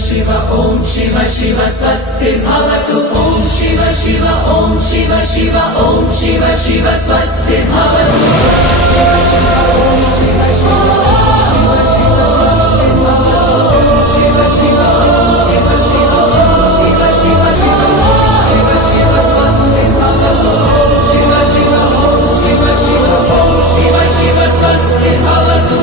शिव ॐ शिव शिव स्वस्तिर्भवतु ॐ शिव शिव ॐ शिव शिव ॐ शिव शिव स्वस्तिर्भवतु शिव शिव ॐ शिव शिव शिव शिव स्वस्तिर्भवतु ॐ शिव शिव ॐ शिव शिव शिव शिव शिव शिव स्वस्तिर्भवतु ॐ शिव शिव ॐ शिव शिव ॐ शिव शिव स्वस्तिर्भवतु।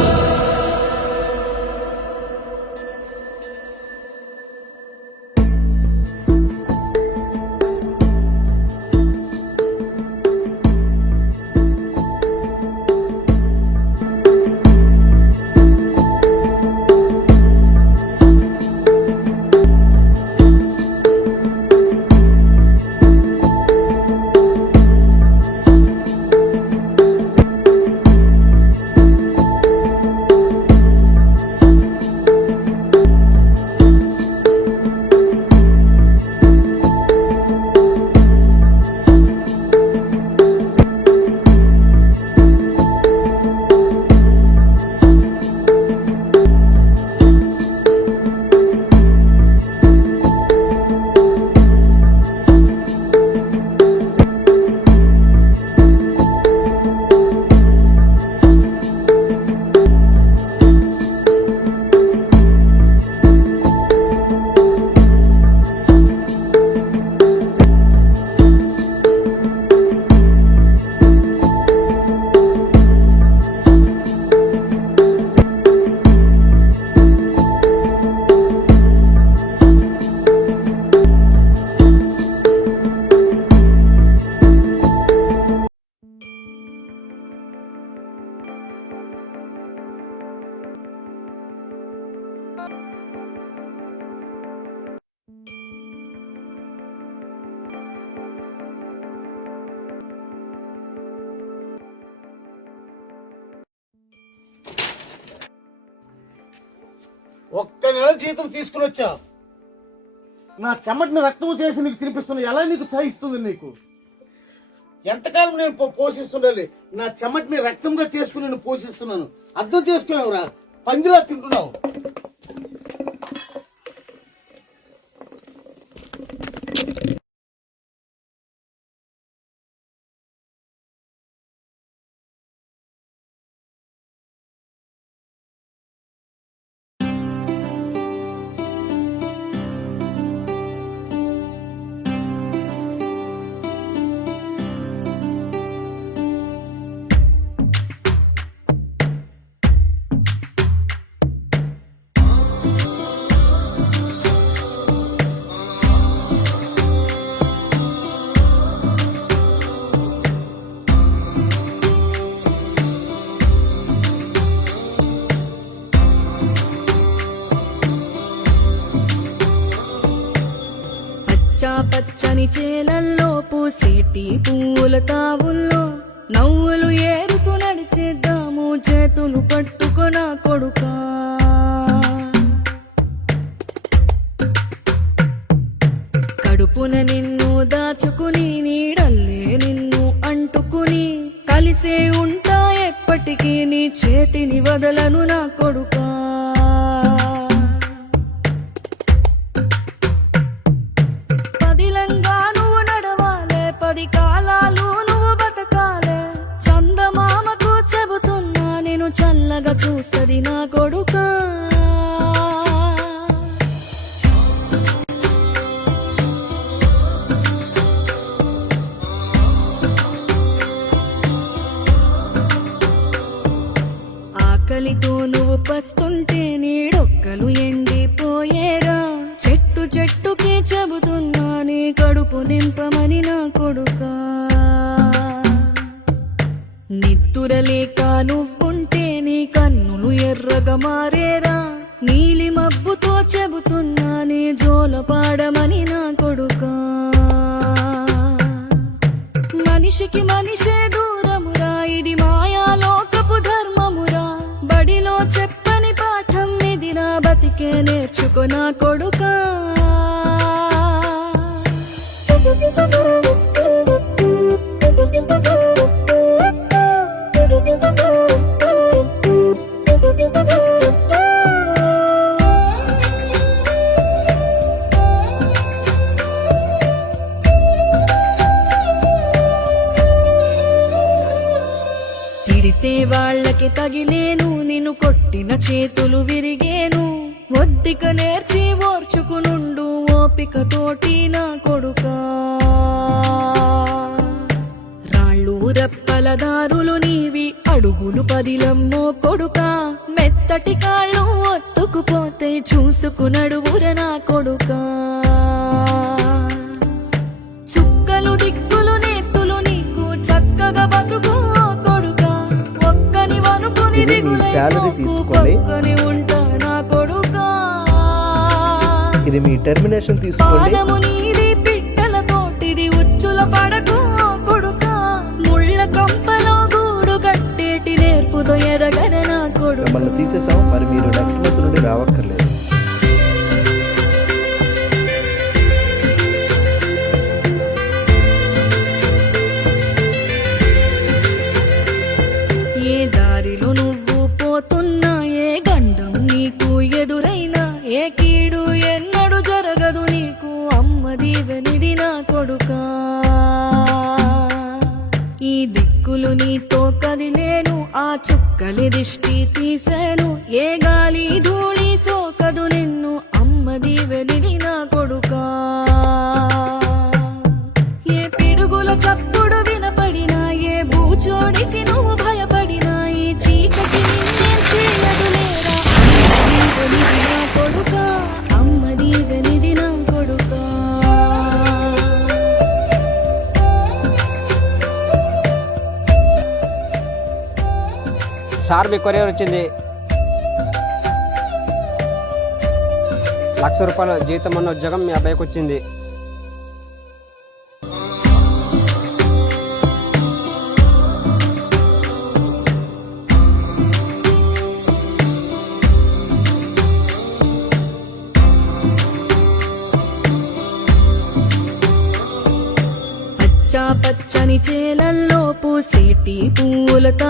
ఒక్క నెల జీతం తీసుకుని వచ్చా నా చెమటిని రక్తము చేసి నీకు తినిపిస్తున్నా. ఎలా నీకు సహిస్తుంది? నీకు ఎంతకాలం నేను పోషిస్తుండాలి? నా చెమటిని రక్తంగా చేసుకుని నేను పోషిస్తున్నాను. అర్థం చేసుకున్నావురా? పందిలా తింటున్నావు. పచ్చని చేలల్లో పూసేటి పువ్వుల తావుల్లో నవ్వులు ఏరుతూ నడిచేద్దాము చేతులు పట్టుకొన కొడుకా. కడుపున నిన్ను దాచుకుని నీడల్లే నిన్ను అంటుకుని కలిసే ఉంటా ఎప్పటికీ నీ చేతిని వదలను నా కొడుకా. చల్లగా చూస్తది నా కొడుకా. ఆకలితో నువ్వు పస్తుంటే నీడొక్కలు ఎండిపోయేరా. చెట్టు చెట్టుకే చెబుతున్నా నీ కడుపు నింపమని నా కొడుకా. నిద్దురలేక నువ్వుంటే నీ కన్నులు ఎర్రగా మారేరా. నీలి మబ్బుతో చెబుతున్నా నీ జోల పాడమని నా కొడుకా. మనిషికి మనిషే దూరమురా, ఇది మాయాలోకపు ధర్మమురా. బడిలో చెప్పని పాఠం నిదిరా, బతికే నేర్చుకో నా కొడుకా. దెబ్బకి తగిలేను, నిన్ను కొట్టిన చేతులు విరిగేను. ఒద్దిక నేర్చి ఓర్చుకునుండు ఓపిక తోటి నా కొడుకా. రాళ్ళు రెప్పల దారులు నీవి, అడుగులు పదిలమ్మో కొడుకా. మెత్తటి కాళ్ళు ఒత్తుకుపోతే చూసుకునడువుర నా కొడుకా. చుక్కలు దిక్కులు నేస్తులు నీకు చక్కగా బతుకు ఓ కొడుకా. ఒక్కని వనుకుని ఇది మీ salary తీసుకోండి. ఒక్కని ఉంటా నా కొడుకా. ఇది మీ టెర్మినేషన్ తీసుకోండి. పానము నీది పిట్టల తోటిది, ఉచ్చుల పడకు ఓ కొడుకా. ముళ్ళ కంపలో గూడు కట్టేటి నేర్పుతో ఎదగన నా కొడుకా. మిమ్మల్ని తీసేసాం, మరి మీరు నెక్స్ట్ మంత్ నుండి రావక్కర్లేదు. ఏ దారిలో నువ్వు పోతున్నా, ఏ గండం నీకు ఎదురైనా, ఏ కీడు ఎన్నడు జరగదు నీకు అమ్మ దీవెనిది నా కొడుకా. ఈ దిక్కులు నీతో కదిలేను, ఆ చుక్కలి దిష్టి తీసేను. ఏ గాలి ధూళి సోకదు నిన్ను అమ్మ దీవెనిది నా కొడుకా. ఏ పిడుగుల చప్పుడు వినపడినా, ఏ బూచోడికి నువ్వు భయపడినా, ఈ చీకటి నిన్నేం చేయదు లేరా అమ్మ దీవెనిది నా కొడుకా. అమ్మ దీవెనిది నా కొడుకా. సార్ మీ కొరియర్ వచ్చింది. 1,00,000 రూపాయల జీతం అన్న ఉద్యోగం మీ అబ్బాయికి వచ్చింది. పచ్చని చేలల్లో పూసేటి పూలతా